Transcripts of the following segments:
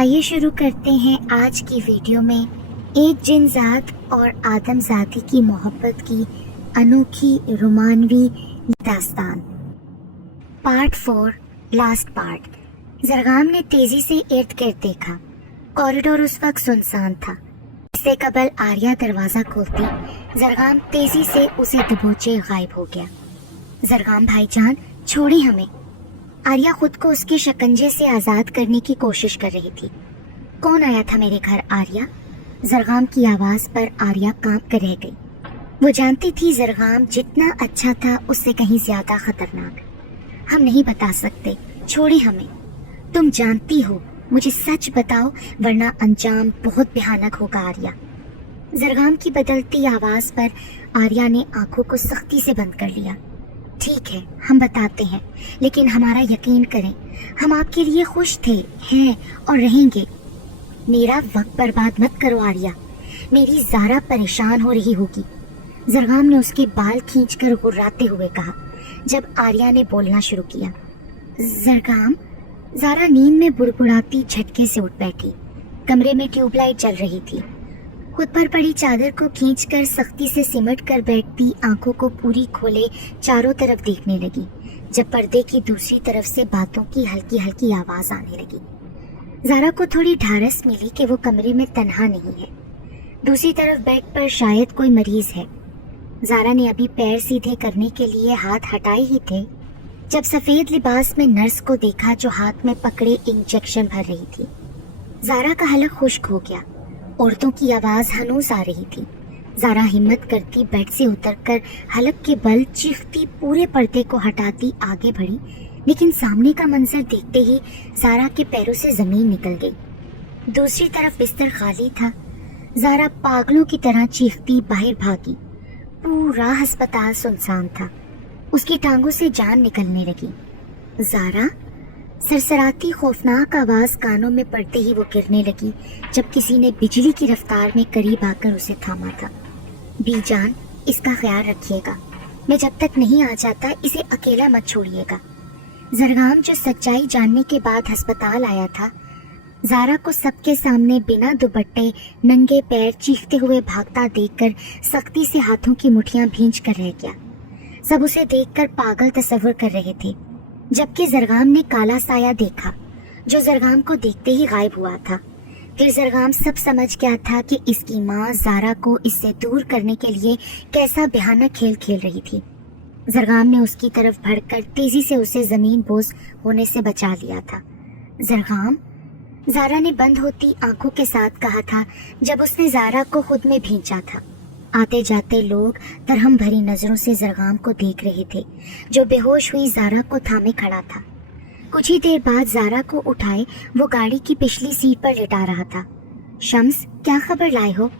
आइए शुरू करते हैं आज की वीडियो में एक जिनजात और आदमजादी की मोहब्बत की अनोखी रोमानवी दास्तान। Part 4 last part. जरगाम ने तेजी से इर्द गिर्द देखा। कॉरिडोर उस वक्त सुनसान था। इससे कबल आर्या दरवाजा खोलती जरगाम तेजी से उसे दबोचे गायब हो गया। जरगाम भाईजान, छोड़े हमें। आर्या खुद को उसके शिकंजे से आजाद करने की कोशिश कर रही थी। कौन आया था मेरे घर आर्या? जरगाम की आवाज पर आर्या कांप कर रह गई। वो जानती थी जरगाम जितना अच्छा था उससे कहीं ज्यादा खतरनाक। हम नहीं बता सकते, छोड़े हमें। तुम जानती हो, मुझे सच बताओ वरना अंजाम बहुत भयानक होगा आर्या। जरगाम की बदलती आवाज पर आर्या ने आंखों को सख्ती से बंद कर लिया। ठीक है, हम बताते हैं, लेकिन हमारा यकीन करें, हम आपके लिए खुश थे, हैं और रहेंगे। मेरा वक्त बर्बाद मत करो आर्या, मेरी ज़ारा परेशान हो रही होगी। जरगाम ने उसके बाल खींचकर गुर्राते हुए कहा जब आर्या ने बोलना शुरू किया। जरगाम। ज़ारा नींद में बुड़बुड़ाती झटके से उठ बैठी। कमरे में ट्यूबलाइट जल रही थी। खुद पर पड़ी चादर को खींचकर सख्ती से सिमट कर बैठती आंखों को पूरी खोले चारों तरफ देखने लगी, जब पर्दे की दूसरी तरफ से बातों की हल्की हल्की आवाज आने लगी। ज़ारा को थोड़ी ढारस मिली कि वो कमरे में तन्हा नहीं है। दूसरी तरफ बेड पर शायद कोई मरीज है। ज़ारा ने अभी पैर सीधे करने के लिए हाथ हटाए ही थे जब सफेद लिबास में नर्स को देखा जो हाथ में पकड़े इंजेक्शन भर रही थी। ज़ारा का हलक खुश्क हो गया। औरतों की आवाज हनूस आ रही थी। ज़ारा हिम्मत करती बेड से उतरकर हलक के बल चीखती पूरे पर्दे को हटाती आगे बढ़ी, लेकिन सामने का मंजर देखते ही ज़ारा के पैरों से जमीन निकल गई। दूसरी तरफ बिस्तर खाली था। ज़ारा पागलों की तरह चीखती बाहर भागी। पूरा अस्पताल सुनसान था। उसकी टांगों से जान निकलने लगी। ज़ारा। सरसराती खौफनाक आवाज कानों में पड़ते ही वो गिरने लगी जब किसी ने बिजली की रफ्तार में करीब आकर उसे थामा था। बीजान, इसका ख्याल रखिएगा। मैं जब तक नहीं आ जाता इसे अकेला मत छोड़िएगा। जरगाम जो सच्चाई जानने के बाद अस्पताल आया था, ज़ारा को सबके सामने बिना दुपट्टे नंगे पैर चीखते हुए भागता देखकर सख्ती से हाथों की मुट्ठियां भींच कर रह गया। सब उसे देखकर पागल तस्वर कर रहे थे, जबकि जरगाम ने काला साया देखा जो जरगाम को देखते ही गायब हुआ था। फिर जरगाम सब समझ गया था कि इसकी माँ ज़ारा को इससे दूर करने के लिए कैसा भयानक खेल खेल रही थी। जरगाम ने उसकी तरफ बढ़कर तेजी से उसे जमीन बोस होने से बचा लिया था। जरगाम। ज़ारा ने बंद होती आंखों के साथ कहा था जब उसने ज़ारा को खुद में भींचा था। आते जाते लोग तरहम भरी नजरों से जरगाम को देख रहे थे जो बेहोश हुई ज़ारा को थामे खड़ा था। कुछ ही देर बाद ज़ारा को उठाए वो गाड़ी की पिछली सीट पर लिटा रहा था। शम्स, क्या खबर लाए हो?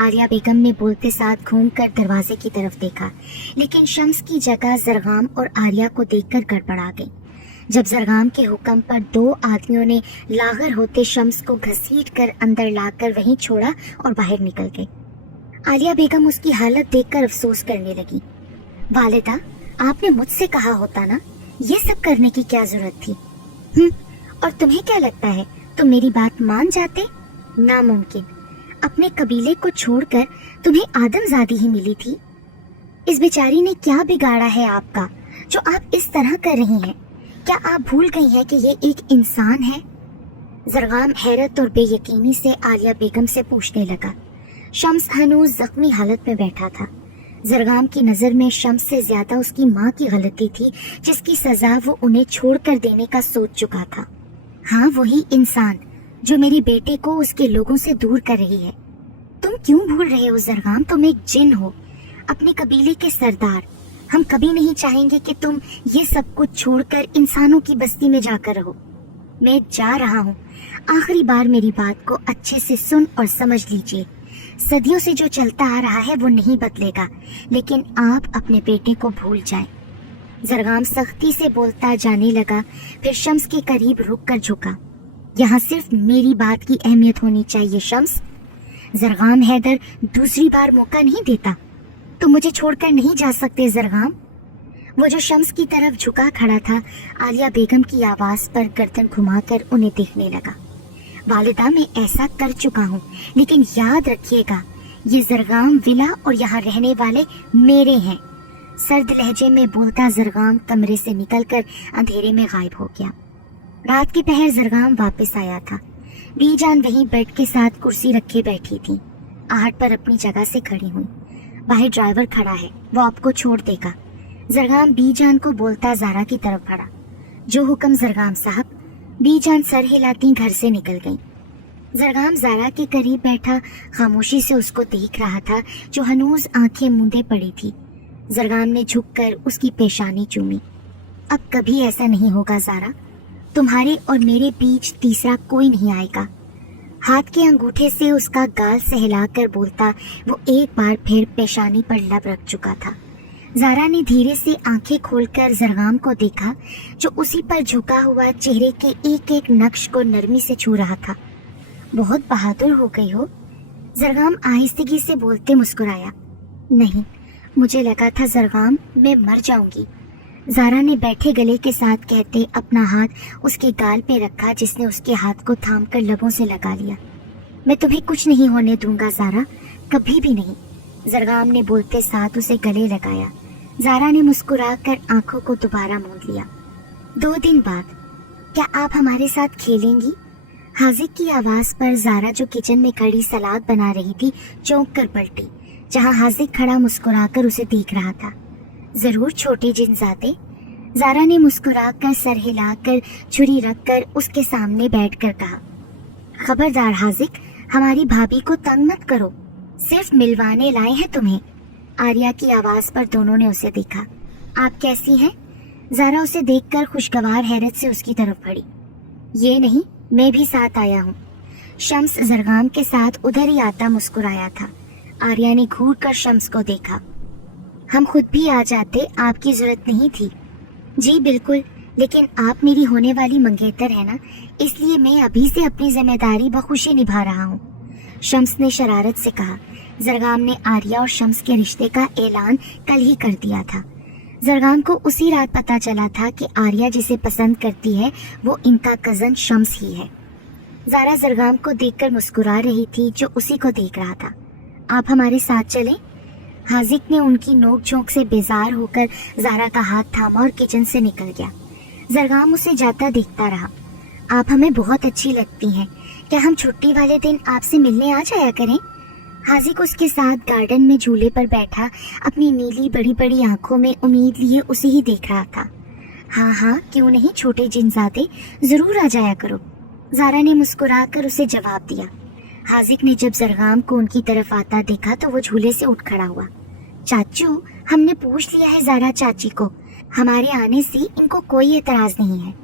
आर्या बेगम ने बोलते साथ घूमकर दरवाजे की तरफ देखा, लेकिन शम्स की जगह जरगाम और आर्या को देखकर गड़बड़ा गई। जब जरगाम के हुक्म पर दो आदमियों ने लागर होते शम्स को घसीट कर अंदर लाकर वहीं छोड़ा और बाहर निकल गए। आलिया बेगम उसकी हालत देखकर अफसोस करने लगी। वालिदा, आपने मुझसे कहा होता ना, ये सब करने की क्या जरूरत थी? और तुम्हें क्या लगता है तुम मेरी बात मान जाते? नामुमकिन। अपने कबीले को छोड़कर तुम्हें आदमजादी ही मिली थी। इस बेचारी ने क्या बिगाड़ा है आपका जो आप इस तरह कर रही हैं? क्या आप भूल गई हैं कि ये एक इंसान है? जरगाम हैरत और बेयकीनी से आलिया बेगम से पूछने लगा। शम्स हनूज जख्मी हालत में बैठा था। जरगाम की नजर में शम्स से ज्यादा उसकी माँ की गलती थी जिसकी सजा वो उन्हें छोड़कर देने का सोच चुका था। हाँ, वही इंसान जो मेरे बेटे को उसके लोगों से दूर कर रही है। तुम क्यों भूल रहे हो जरगाम, तुम एक जिन हो, अपने कबीले के सरदार। हम कभी नहीं चाहेंगे कि तुम ये सब कुछ छोड़कर इंसानों की बस्ती में जाकर रहो। मैं जा रहा हूँ। आखिरी बार मेरी बात को अच्छे से सुन और समझ लीजिए। सदियों से जो चलता आ रहा है वो नहीं बदलेगा, लेकिन आप अपने बेटे को भूल जाएं। जरगाम सख्ती से बोलता जाने लगा, फिर शम्स के करीब रुक कर झुका। यहाँ सिर्फ मेरी बात की अहमियत होनी चाहिए शम्स। जरगाम हैदर दूसरी बार मौका नहीं देता। तुम मुझे छोड़कर नहीं जा सकते जरगाम। वो जो शम्स की तरफ झुका खड़ा था, आलिया बेगम की आवाज पर गर्दन घुमाकर उन्हें देखने लगा। वालिदा मैं ऐसा कर चुका हूँ, लेकिन याद रखिएगा ये जरगाम विला और यहाँ रहने वाले मेरे हैं। सर्द लहजे में बोलता जरगाम कमरे से निकलकर अंधेरे में गायब हो गया। रात के पहर जरगाम वापस आया था। बीजान वहीं बेड के साथ कुर्सी रखे बैठी थी। आहट पर अपनी जगह से खड़ी हुई। बाहर ड्राइवर खड़ा है, वो आपको छोड़ देगा। जरगाम बीजान को बोलता ज़ारा की तरफ बढ़ा। जो हुक्म जरगाम साहब। बीजान सर हिलाती घर से निकल गई। जरगाम ज़ारा के करीब बैठा खामोशी से उसको देख रहा था, जो हनूज आंखें मूंदे पड़ी थी। जरगाम ने झुककर उसकी पेशानी चूमी। अब कभी ऐसा नहीं होगा ज़ारा, तुम्हारे और मेरे बीच तीसरा कोई नहीं आएगा। हाथ के अंगूठे से उसका गाल सहलाकर बोलता वो एक बार फिर पेशानी पर लब रख चुका था। ज़ारा ने धीरे से आंखें खोलकर जरगाम को देखा, जो उसी पर झुका हुआ चेहरे के एक एक नक्श को नरमी से छू रहा था। बहुत बहादुर हो गई हो, जरगाम आहिस्तगी से बोलते मुस्कुराया। नहीं, मुझे लगा था जरगाम मैं मर जाऊंगी। ज़ारा ने बैठे गले के साथ कहते अपना हाथ उसके गाल पे रखा, जिसने उसके हाथ को थामकर लबों से लगा लिया। मैं तुम्हें कुछ नहीं होने दूंगा ज़ारा, कभी भी नहीं। जरगाम ने बोलते साथ उसे गले लगाया। ज़ारा ने मुस्कुराकर आंखों को दोबारा मूंद लिया। 2 दिन बाद क्या आप हमारे साथ खेलेंगी? हाजिक की आवाज पर ज़ारा जो किचन में खड़ी सलाद बना रही थी चौंक कर पलटी, जहाँ हाजिक खड़ा मुस्कुराकर उसे देख रहा था। जरूर छोटे जिनजादे। ज़ारा ने मुस्कुराकर सर हिलाकर छुरी रखकर उसके सामने बैठकर कहा। खबरदार हाजिक, हमारी भाभी को तंग मत करो, सिर्फ मिलवाने लाए हैं तुम्हें। आर्या की आवाज पर दोनों ने उसे देखा। आप कैसी हैं? ज़ारा उसे देखकर खुशगवार हैरत से उसकी तरफ बढ़ी। ये नहीं, मैं भी साथ आया हूँ। शम्स जरगाम के साथ उधर ही आता मुस्कुराया था। आर्या ने घूर कर शम्स को देखा। हम खुद भी आ जाते, आपकी जरूरत नहीं थी। जी बिल्कुल, लेकिन आप मेरी होने वाली मंगेतर है ना, इसलिए मैं अभी से अपनी जिम्मेदारी बखुशी निभा रहा हूँ, शम्स ने शरारत से कहा। जरगाम ने आर्या और शम्स के रिश्ते का ऐलान कल ही कर दिया था। जरगाम को उसी रात पता चला था कि आर्या जिसे पसंद करती है वो इनका कजन शम्स ही है। ज़ारा जरगाम को देखकर मुस्कुरा रही थी, जो उसी को देख रहा था। आप हमारे साथ चलें? हाजिक ने उनकी नोक झोंक से बेजार होकर ज़ारा का हाथ थामा और किचन से निकल गया। जरगाम उसे जाता देखता रहा। आप हमें बहुत अच्छी लगती हैं, क्या हम छुट्टी वाले दिन आपसे मिलने आ जाया करें? हाजिक उसके साथ गार्डन में झूले पर बैठा अपनी नीली बड़ी बड़ी आंखों में उम्मीद लिए उसे ही देख रहा था। हाँ हाँ, क्यों नहीं छोटे जिनजादे, जरूर आ जाया करो, ज़ारा ने मुस्कुराकर उसे जवाब दिया। हाजिक ने जब जरगाम को उनकी तरफ आता देखा तो वो झूले से उठ खड़ा हुआ। चाचू, हमने पूछ लिया है ज़ारा चाची को, हमारे आने से इनको कोई एतराज नहीं है,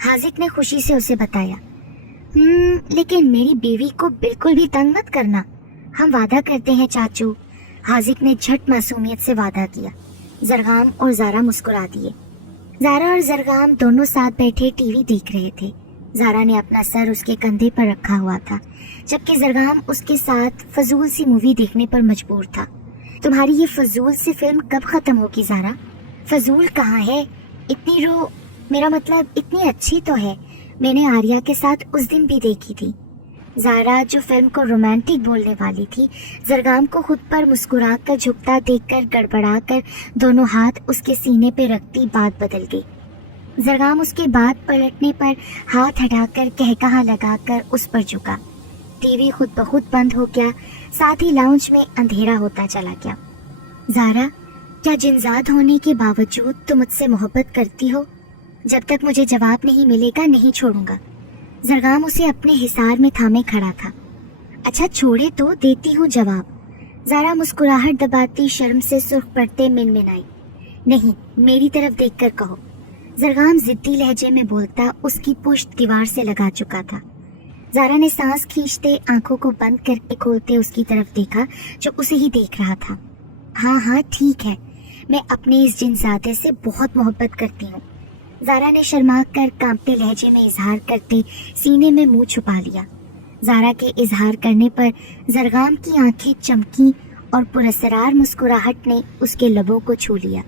हाजिक ने खुशी से उसे बताया। लेकिन मेरी बीवी को बिल्कुल भी तंग मत करना, हम वादा करते हैं चाचू, हाजिक ने झट मासूमियत से वादा किया। जरगाम और ज़ारा मुस्कुरा दिए। ज़ारा और जरगाम दोनों साथ बैठे टीवी देख रहे थे। ज़ारा ने अपना सर उसके कंधे पर रखा हुआ था, जबकि जरगाम उसके साथ फजूल सी मूवी देखने पर मजबूर था। तुम्हारी ये फजूल सी फिल्म कब खत्म होगी ज़ारा? फजूल कहाँ है, इतनी मेरा मतलब इतनी अच्छी तो है, मैंने आर्या के साथ उस दिन भी देखी थी। ज़ारा जो फिल्म को रोमांटिक बोलने वाली थी, जरगाम को खुद पर मुस्कुराकर झुकता देखकर गड़बड़ाकर दोनों हाथ उसके सीने पे रखती बात बदल गई। जरगाम उसके बाद पलटने पर हाथ हटाकर कहकहा लगाकर उस पर झुका। टीवी खुद ब खुद बंद हो गया, साथ ही लाउंज में अंधेरा होता चला गया। ज़ारा, क्या जिनजाद होने के बावजूद तुम मुझसे मोहब्बत करती हो? जब तक मुझे जवाब नहीं मिलेगा नहीं छोड़ूंगा। जरगाम उसे अपने हिसार में थामे खड़ा था। अच्छा छोड़े तो देती हूँ जवाब। ज़ारा मुस्कुराहट दबाती शर्म से सुर्ख पड़ते मिनमिनाई। नहीं, मेरी तरफ देखकर कहो। जरगाम जिद्दी लहजे में बोलता उसकी पुश्त दीवार से लगा चुका था। ज़ारा ने सांस खींचते आंखों को बंद करके खोलते उसकी तरफ देखा, जो उसे ही देख रहा था। हाँ हाँ ठीक है, मैं अपने इस जिनजादे से बहुत मोहब्बत करती हूँ। ज़ारा ने शर्मा कर कांपते लहजे में इजहार करते सीने में मुंह छुपा लिया। ज़ारा के इजहार करने पर जरगाम की आंखें चमकी और पुरस्सरार मुस्कुराहट ने उसके लबों को छू लिया।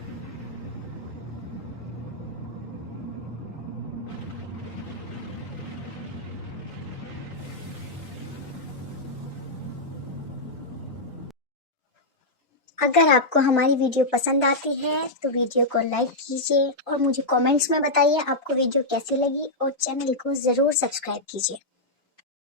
اگر آپ کو ہماری ویڈیو پسند آتی ہے تو ویڈیو کو لائک کیجیے اور مجھے کامنٹس میں بتائیے آپ کو ویڈیو کیسی لگی، اور چینل کو ضرور سبسکرائب کیجیے۔